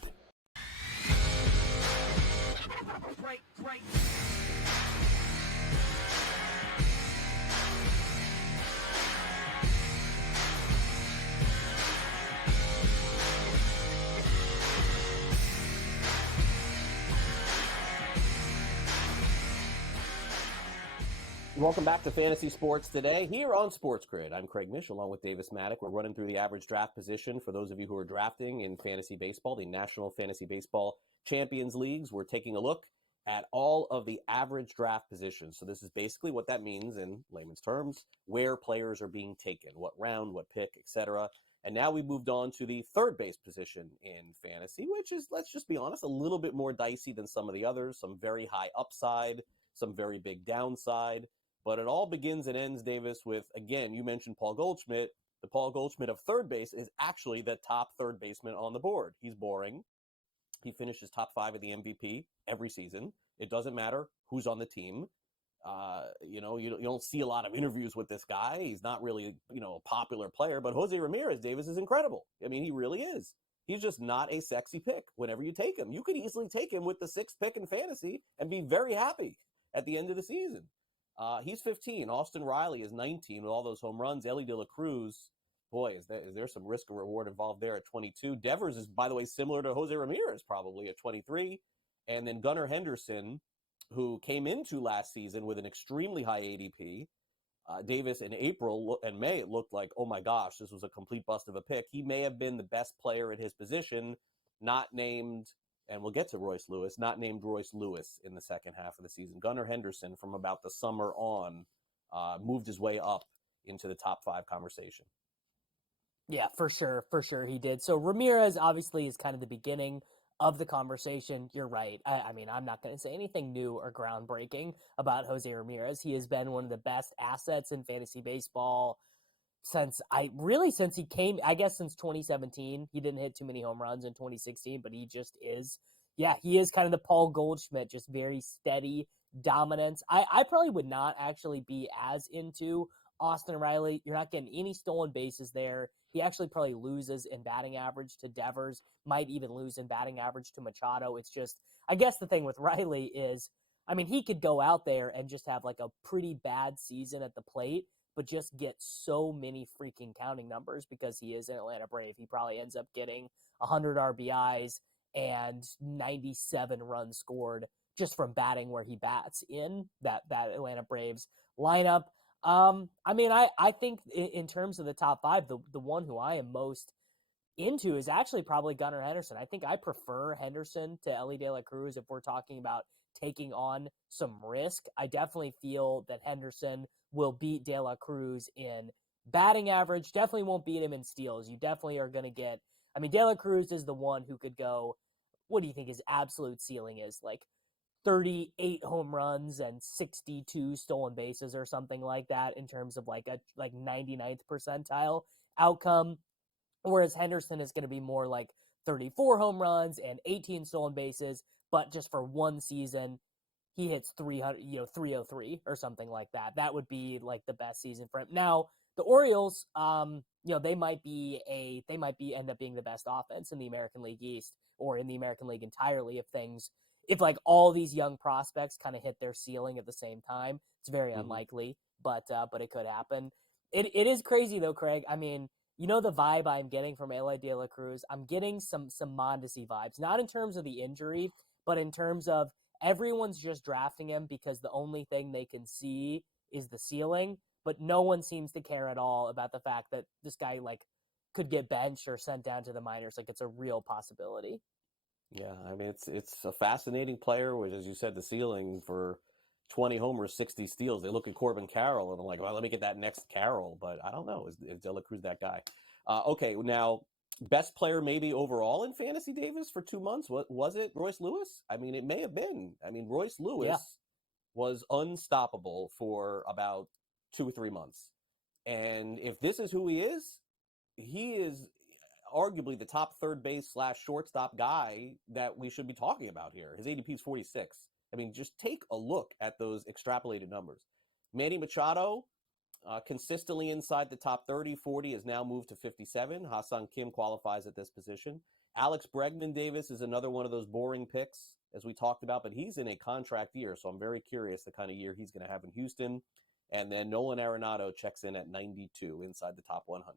Welcome back to Fantasy Sports Today here on SportsGrid. I'm Craig Mish along with Davis Maddock. We're running through the average draft position for those of you who are drafting in fantasy baseball, the National Fantasy Baseball Champions Leagues. We're taking a look at all of the average draft positions. So this is basically what that means in layman's terms, where players are being taken, what round, what pick, etc. And now we moved on to the third base position in fantasy, which is, let's just be honest, a little bit more dicey than some of the others. Some very high upside, some very big downside. But it all begins and ends, Davis, with, again, you mentioned Paul Goldschmidt. The Paul Goldschmidt of third base is actually the top third baseman on the board. He's boring. He finishes top 5 of the MVP every season. It doesn't matter who's on the team. You don't see a lot of interviews with this guy. He's not really, a popular player. But Jose Ramirez, Davis, is incredible. I mean, he really is. He's just not a sexy pick whenever you take him. You could easily take him with the 6th pick in fantasy and be very happy at the end of the season. He's 15. Austin Riley is 19 with all those home runs. Ellie De La Cruz, boy, is there some risk and reward involved there at 22. Devers is, by the way, similar to Jose Ramirez probably at 23. And then Gunnar Henderson, who came into last season with an extremely high ADP. Davis in April and May, it looked like, oh my gosh, this was a complete bust of a pick. He may have been the best player at his position, not named, and we'll get to Royce Lewis, not named Royce Lewis in the second half of the season. Gunnar Henderson, from about the summer on, moved his way up into the top 5 conversation. Yeah, for sure he did. So Ramirez obviously is kind of the beginning of the conversation. You're right. I mean, I'm not going to say anything new or groundbreaking about Jose Ramirez. He has been one of the best assets in fantasy baseball since he came, I guess since 2017. He didn't hit too many home runs in 2016, but he just is. Yeah, he is kind of the Paul Goldschmidt, just very steady dominance. I probably would not actually be as into Austin Riley. You're not getting any stolen bases there. He actually probably loses in batting average to Devers, might even lose in batting average to Machado. It's just, I guess the thing with Riley is, I mean, he could go out there and just have like a pretty bad season at the plate, but just get so many freaking counting numbers because he is an Atlanta Brave. He probably ends up getting 100 RBIs and 97 runs scored just from batting where he bats in that Atlanta Braves lineup. I mean, I think in terms of the top 5, the one who I am most into is actually probably Gunnar Henderson. I think I prefer Henderson to Ellie De La Cruz if we're talking about taking on some risk. I definitely feel that Henderson will beat De La Cruz in batting average. Definitely won't beat him in steals. You definitely are going to get, I mean, De La Cruz is the one who could go, what do you think his absolute ceiling is? Like 38 home runs and 62 stolen bases or something like that in terms of like a 99th percentile outcome. Whereas Henderson is going to be more like 34 home runs and 18 stolen bases, but just for one season, he hits 303 or something like that. That would be like the best season for him. Now, the Orioles, they might end up being the best offense in the American League East or in the American League entirely if like all these young prospects kind of hit their ceiling at the same time. It's very unlikely, but it could happen. It is crazy though, Craig. I mean, the vibe I'm getting from Ellie De La Cruz, I'm getting some Mondesi vibes, not in terms of the injury, but in terms of everyone's just drafting him because the only thing they can see is the ceiling, but no one seems to care at all about the fact that this guy like could get benched or sent down to the minors. Like it's a real possibility. Yeah, I mean, it's a fascinating player, which, as you said, the ceiling for 20 homers, 60 steals. They look at Corbin Carroll, and I'm like, well, let me get that next Carroll, but I don't know. Is De La Cruz that guy? Okay, now, best player maybe overall in fantasy, Davis, for 2 months? What was it? Royce Lewis? I mean, it may have been. I mean, Royce Lewis was unstoppable for about 2 or 3 months. And if this is who he is arguably the top third base / shortstop guy that we should be talking about here. His ADP is 46. I mean, just take a look at those extrapolated numbers. Manny Machado, consistently inside the top 30, 40, has now moved to 57. Ha-Seong Kim qualifies at this position. Alex Bregman Davis is another one of those boring picks, as we talked about, but he's in a contract year, so I'm very curious the kind of year he's going to have in Houston. And then Nolan Arenado checks in at 92 inside the top 100.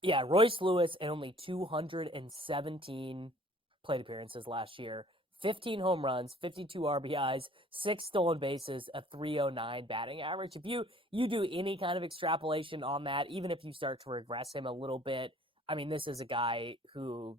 Yeah, Royce Lewis at only 217 plate appearances last year, 15 home runs, 52 RBIs, 6 stolen bases, a 309 batting average. If you do any kind of extrapolation on that, even if you start to regress him a little bit, I mean, this is a guy who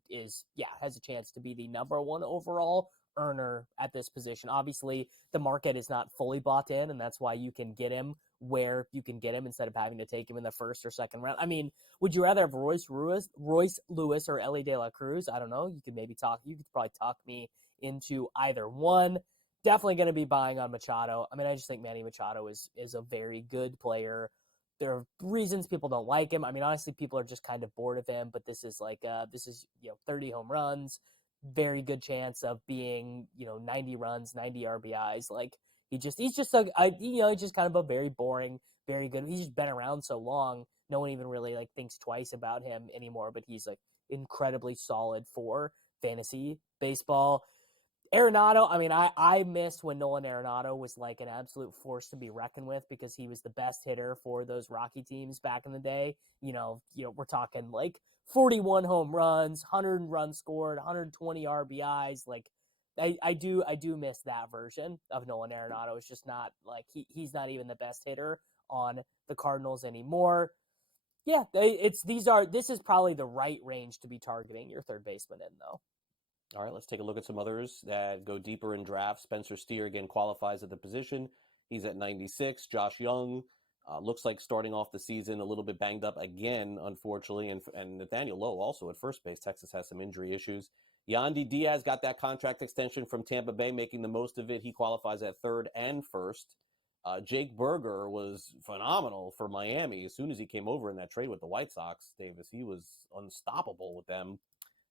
has a chance to be the number one overall earner at this position. Obviously, the market is not fully bought in, and that's why you can get him where you can get him instead of having to take him in the first or second round. I mean, would you rather have Royce Lewis or Ellie De La Cruz? I don't know. You could probably talk me into either one. Definitely going to be buying on Machado. I mean, I just think Manny Machado is a very good player. There are reasons people don't like him. I memean, honestly, people are just kind of bored of him, but this is 30 home runs, very good chance of being, 90 runs, 90 RBIs. Like he's just kind of a very boring, very good. He's just been around so long. No one even really thinks twice about him anymore, but he's incredibly solid for fantasy baseball. Arenado, I mean, I missed when Nolan Arenado was an absolute force to be reckoned with because he was the best hitter for those Rocky teams back in the day. We're talking 41 home runs, 100 runs scored, 120 RBIs. I do miss that version of Nolan Arenado. It's just not he's not even the best hitter on the Cardinals anymore. Yeah, this is probably the right range to be targeting your third baseman in, though. All right, let's take a look at some others that go deeper in drafts. Spencer Steer, again, qualifies at the position. He's at 96. Josh Young looks like starting off the season a little bit banged up again, unfortunately. And Nathaniel Lowe also at first base. Texas has some injury issues. Yandy Diaz got that contract extension from Tampa Bay, making the most of it. He qualifies at third and first. Jake Berger was phenomenal for Miami. As soon as he came over in that trade with the White Sox, Davis, he was unstoppable with them.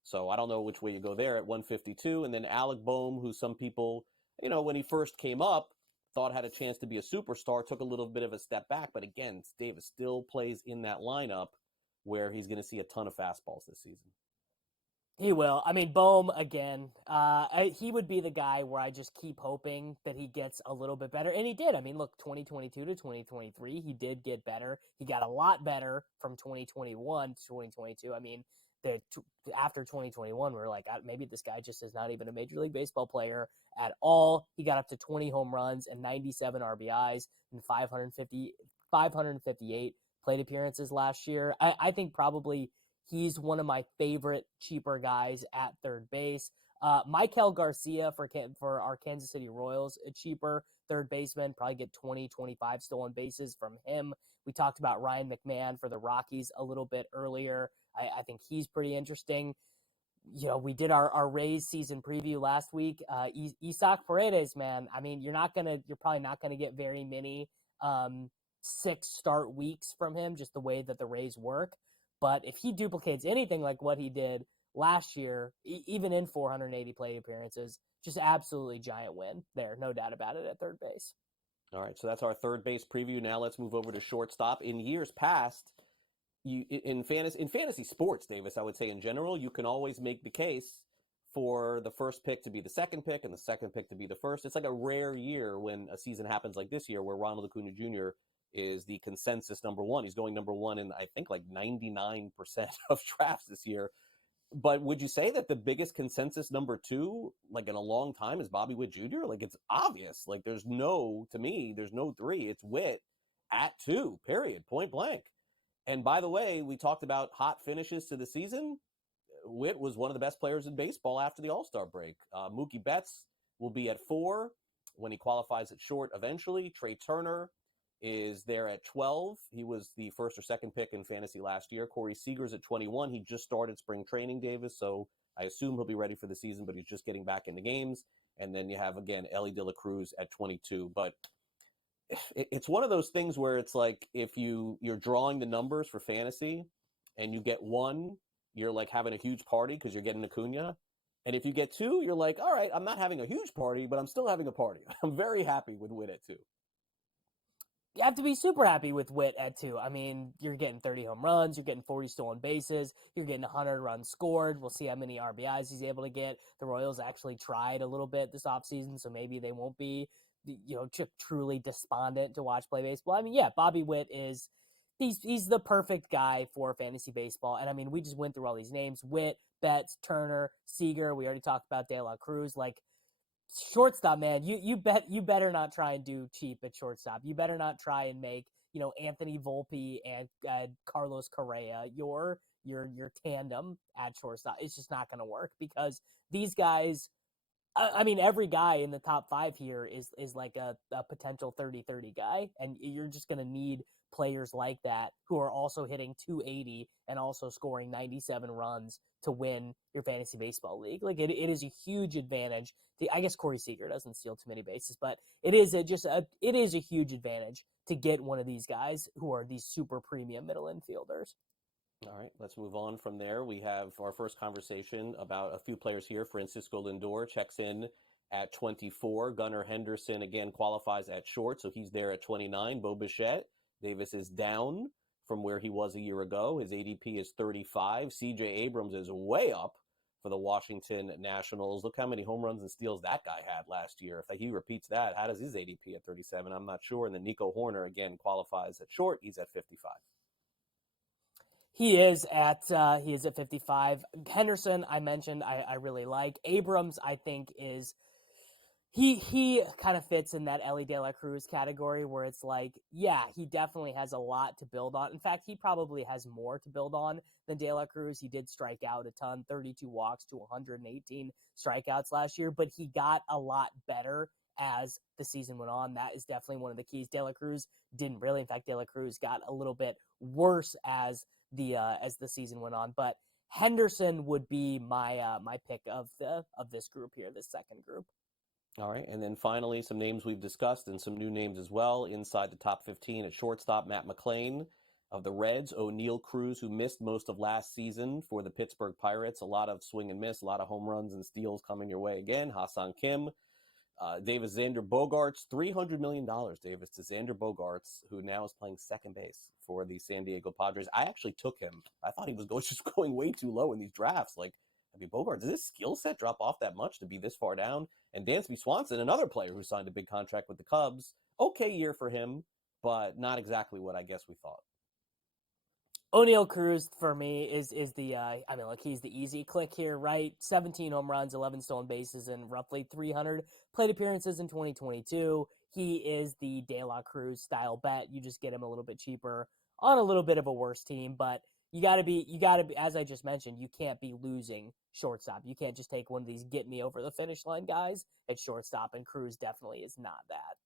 So I don't know which way you go there at 152. And then Alec Boehm, who some people, when he first came up, thought had a chance to be a superstar, took a little bit of a step back. But again, Davis still plays in that lineup where he's going to see a ton of fastballs this season. He will. I mean, Boehm, again, he would be the guy where I just keep hoping that he gets a little bit better. And he did. I mean, look, 2022 to 2023, he did get better. He got a lot better from 2021 to 2022. I mean, after 2021, we were like, maybe this guy just is not even a Major League Baseball player at all. He got up to 20 home runs and 97 RBIs and 558 plate appearances last year. I think probably he's one of my favorite cheaper guys at third base. Maikel Garcia for our Kansas City Royals, a cheaper third baseman, probably get 20, 25 stolen bases from him. We talked about Ryan McMahon for the Rockies a little bit earlier. I think he's pretty interesting. We did our Rays season preview last week. Isaac Paredes, man. I mean, you're probably not gonna get very many 6 start weeks from him, just the way that the Rays work. But if he duplicates anything like what he did last year, even in 480 plate appearances, just absolutely giant win there, no doubt about it, at third base. All right, so that's our third base preview. Now let's move over to shortstop. In years past, in fantasy sports, Davis, I would say in general, you can always make the case for the first pick to be the second pick and the second pick to be the first. It's like a rare year when a season happens like this year where Ronald Acuna Jr. is the consensus number one. He's going number one in, I think, 99% of drafts this year. But would you say that the biggest consensus number two, in a long time, is Bobby Witt Jr.? It's obvious. There's no 3. It's Witt at 2, period, point blank. And by the way, we talked about hot finishes to the season. Witt was one of the best players in baseball after the All-Star break. Mookie Betts will be at 4 when he qualifies at short eventually. Trey Turner is there at 12. He was the first or second pick in fantasy last year. Corey Seager's at 21. He just started spring training, Davis, so I assume he'll be ready for the season, but he's just getting back into games. And then you have, again, Ellie De La Cruz at 22. But it's one of those things where it's like if you're drawing the numbers for fantasy and you get one, you're like having a huge party because you're getting Acuna. And if you get two, you're like, all right, I'm not having a huge party, but I'm still having a party. I'm very happy with Witt at 2. You have to be super happy with Witt at 2. I mean, you're getting 30 home runs, you're getting 40 stolen bases, you're getting 100 runs scored. We'll see how many RBIs he's able to get. The Royals actually tried a little bit this offseason, so maybe they won't be, truly despondent to watch play baseball. I mean, yeah, Bobby Witt is he's the perfect guy for fantasy baseball. And I mean, we just went through all these names: Witt, Betts, Turner, Seager. We already talked about De La Cruz. Like, shortstop, man, you better not try and do cheap at shortstop. You better not try and make Anthony Volpe and Carlos Correa your tandem at shortstop. It's just not going to work because these guys. I mean, every guy in the top 5 here is like a potential 30-30 guy, and you're just going to need players like that who are also hitting 280 and also scoring 97 runs to win your fantasy baseball league. Like, it is a huge advantage. I guess Corey Seager doesn't steal too many bases, but it is a huge advantage to get one of these guys who are these super premium middle infielders. All right, let's move on from there. We have our first conversation about a few players here. Francisco Lindor checks in at 24. Gunnar Henderson, again, qualifies at short, so he's there at 29. Bo Bichette, Davis is down from where he was a year ago. His ADP is 35. CJ Abrams is way up for the Washington Nationals. Look how many home runs and steals that guy had last year. If he repeats that, how does his ADP at 37? I'm not sure. And then Nico Horner, again, qualifies at short. He's at 55. He is at 55. Henderson, I mentioned, I really like. Abrams, I think, is he kind of fits in that Ellie De La Cruz category where it's like, yeah, he definitely has a lot to build on. In fact, he probably has more to build on than De La Cruz. He did strike out a ton, 32 walks to 118 strikeouts last year, but he got a lot better as the season went on. That is definitely one of the keys. De La Cruz didn't really. In fact, De La Cruz got a little bit worse as the season went on, but Henderson would be my pick of this group here, this second group. All right, and then finally, some names we've discussed and some new names as well inside the top 15 at shortstop. Matt McClain of the Reds, O'Neal Cruz, who missed most of last season for the Pittsburgh Pirates. A lot of swing and miss, a lot of home runs and steals coming your way again. Ha-Seong Kim. Davis Xander Bogaerts, $300 million, Davis, to Xander Bogaerts, who now is playing second base for the San Diego Padres. I actually took him. I thought he was just going way too low in these drafts. Like, I mean, Bogaerts, does his skill set drop off that much to be this far down? And Dansby Swanson, another player who signed a big contract with the Cubs. Okay year for him, but not exactly what I guess we thought. O'Neal Cruz for me is the he's the easy click here, right? 17 home runs, 11 stolen bases, and roughly 300 plate appearances in 2022. He is the De La Cruz style bet. You just get him a little bit cheaper on a little bit of a worse team, but you gotta be, as I just mentioned, you can't be losing shortstop. You can't just take one of these get me over the finish line guys at shortstop, and Cruz definitely is not that.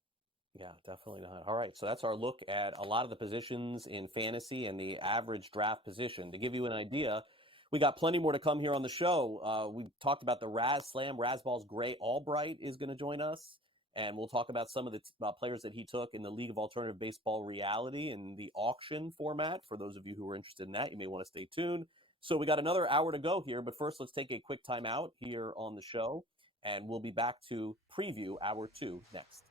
Yeah, definitely not. All right, so that's our look at a lot of the positions in fantasy and the average draft position. To give you an idea, we got plenty more to come here on the show. We talked about the Raz Slam. Razbal's Gray Albright is going to join us, and we'll talk about some of the players that he took in the League of Alternative Baseball Reality in the auction format. For those of you who are interested in that, you may want to stay tuned. So we got another hour to go here, but first let's take a quick time out here on the show, and we'll be back to preview Hour 2 next.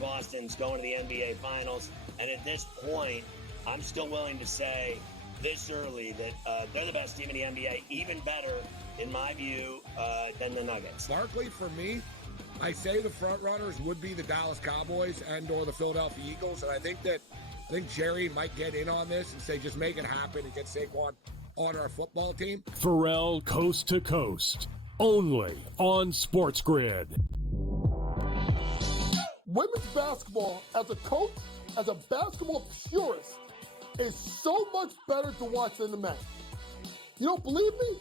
Boston's going to the NBA Finals, and at this point, I'm still willing to say this early that they're the best team in the NBA, even better, in my view, than the Nuggets. Barkley, for me, I say the front runners would be the Dallas Cowboys and or the Philadelphia Eagles, and I think Jerry might get in on this and say just make it happen and get Saquon on our football team. Pharrell Coast to Coast, only on SportsGrid. Women's basketball, as a coach, as a basketball purist, is so much better to watch than the men. You don't believe me?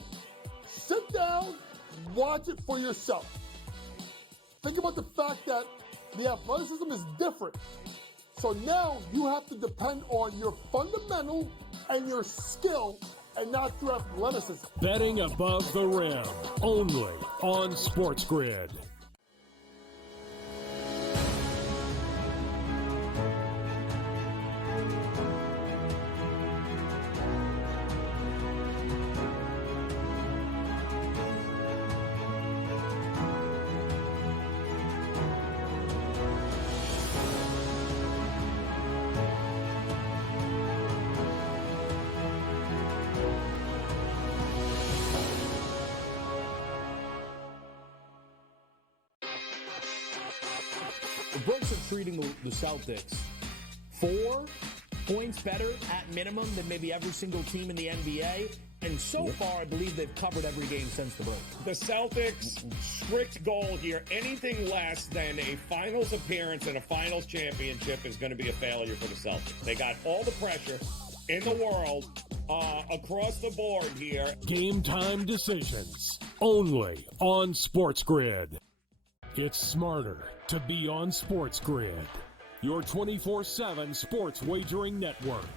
Sit down, watch it for yourself. Think about the fact that the athleticism is different. So now you have to depend on your fundamental and your skill and not your athleticism. Betting above the rim, only on SportsGrid. The books are treating the Celtics 4 points better at minimum than maybe every single team in the NBA. And so far, I believe they've covered every game since the break. The Celtics' strict goal here, anything less than a finals appearance and a finals championship is going to be a failure for the Celtics. They got all the pressure in the world across the board here. Game time decisions, only on SportsGrid. It's smarter to be on SportsGrid, your 24/7 sports wagering network.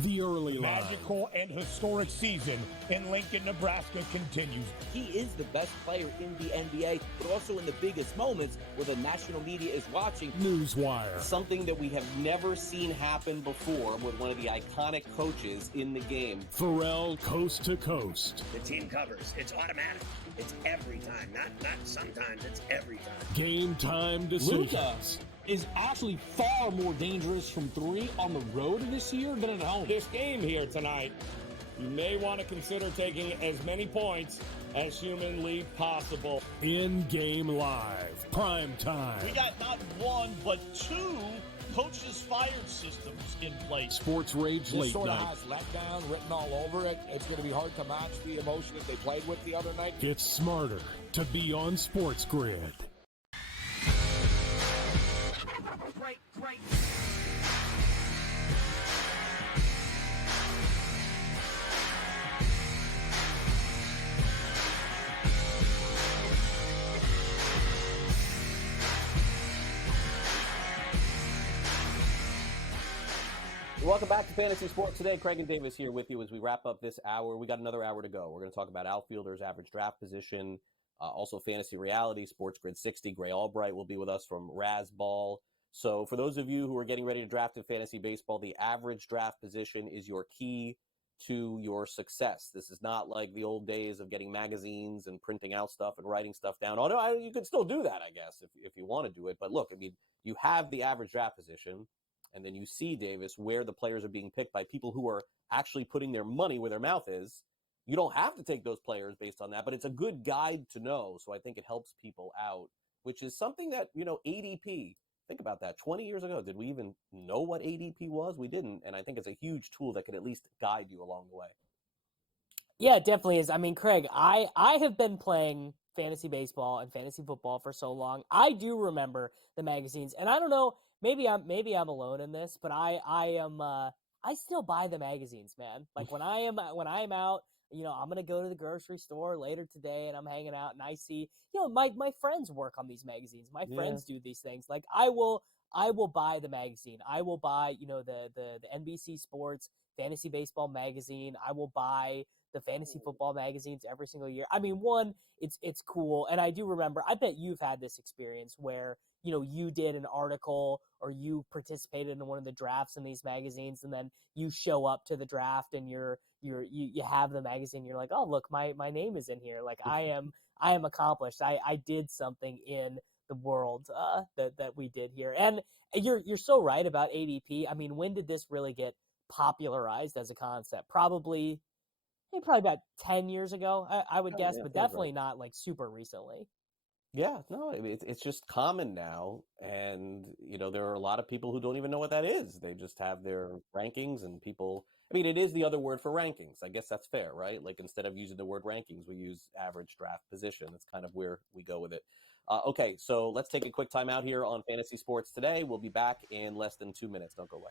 The early line. Magical and historic season in Lincoln, Nebraska continues. He is the best player in the NBA, but also in the biggest moments where the national media is watching. Newswire. Something that we have never seen happen before with one of the iconic coaches in the game. Pharrell coast to coast. The team covers. It's automatic. It's every time. Not sometimes. It's every time. Game time decisions. Is actually far more dangerous from 3 on the road this year than at home. This game here tonight, you may want to consider taking as many points as humanly possible. In-game live, prime time. We got not one, but 2 coaches fired systems in place. Sports Rage This Late sort of Night. has letdown written all over it. It's going to be hard to match the emotion that they played with the other night. It's smarter to be on SportsGrid. Great. Welcome back to Fantasy Sports Today. Craig and Davis here with you as we wrap up this hour. We got another hour to go. We're going to talk about outfielders, average draft position, also fantasy reality, SportsGrid 60. Gray Albright will be with us from Razzball. So for those of you who are getting ready to draft in fantasy baseball, the average draft position is your key to your success. This is not like the old days of getting magazines and printing out stuff and writing stuff down. Although you could still do that, I guess, if you want to do it. But look, I mean, you have the average draft position, and then you see, Davis, where the players are being picked by people who are actually putting their money where their mouth is. You don't have to take those players based on that, but it's a good guide to know. So I think it helps people out, which is something that, ADP, think about that. 20 years ago, did we even know what ADP was? We didn't. And I think it's a huge tool that could at least guide you along the way. Yeah, it definitely is. I mean, Craig, I have been playing fantasy baseball and fantasy football for so long. I do remember the magazines, and I don't know, maybe I'm alone in this, but I still buy the magazines, man. Like when I am out, I'm going to go to the grocery store later today and I'm hanging out and I see, my friends work on these magazines. My friends do these things. Like I will buy the magazine. I will buy, the NBC Sports Fantasy Baseball magazine. I will buy the fantasy football magazines every single year. I mean, one, it's cool. And I do remember, I bet you've had this experience where, you did an article or you participated in one of the drafts in these magazines, and then you show up to the draft and you have the magazine. You're like, oh, look, my name is in here. Like I am accomplished. I did something in the world that we did here. And you're so right about ADP. I mean, when did this really get popularized as a concept? Probably about 10 years ago, I would guess, but definitely not like super recently. Yeah, no, it's just common now. And, there are a lot of people who don't even know what that is. They just have their rankings and people, it is the other word for rankings. I guess that's fair, right? Like instead of using the word rankings, we use average draft position. That's kind of where we go with it. Okay, so let's take a quick time out here on Fantasy Sports Today. We'll be back in less than 2 minutes. Don't go away.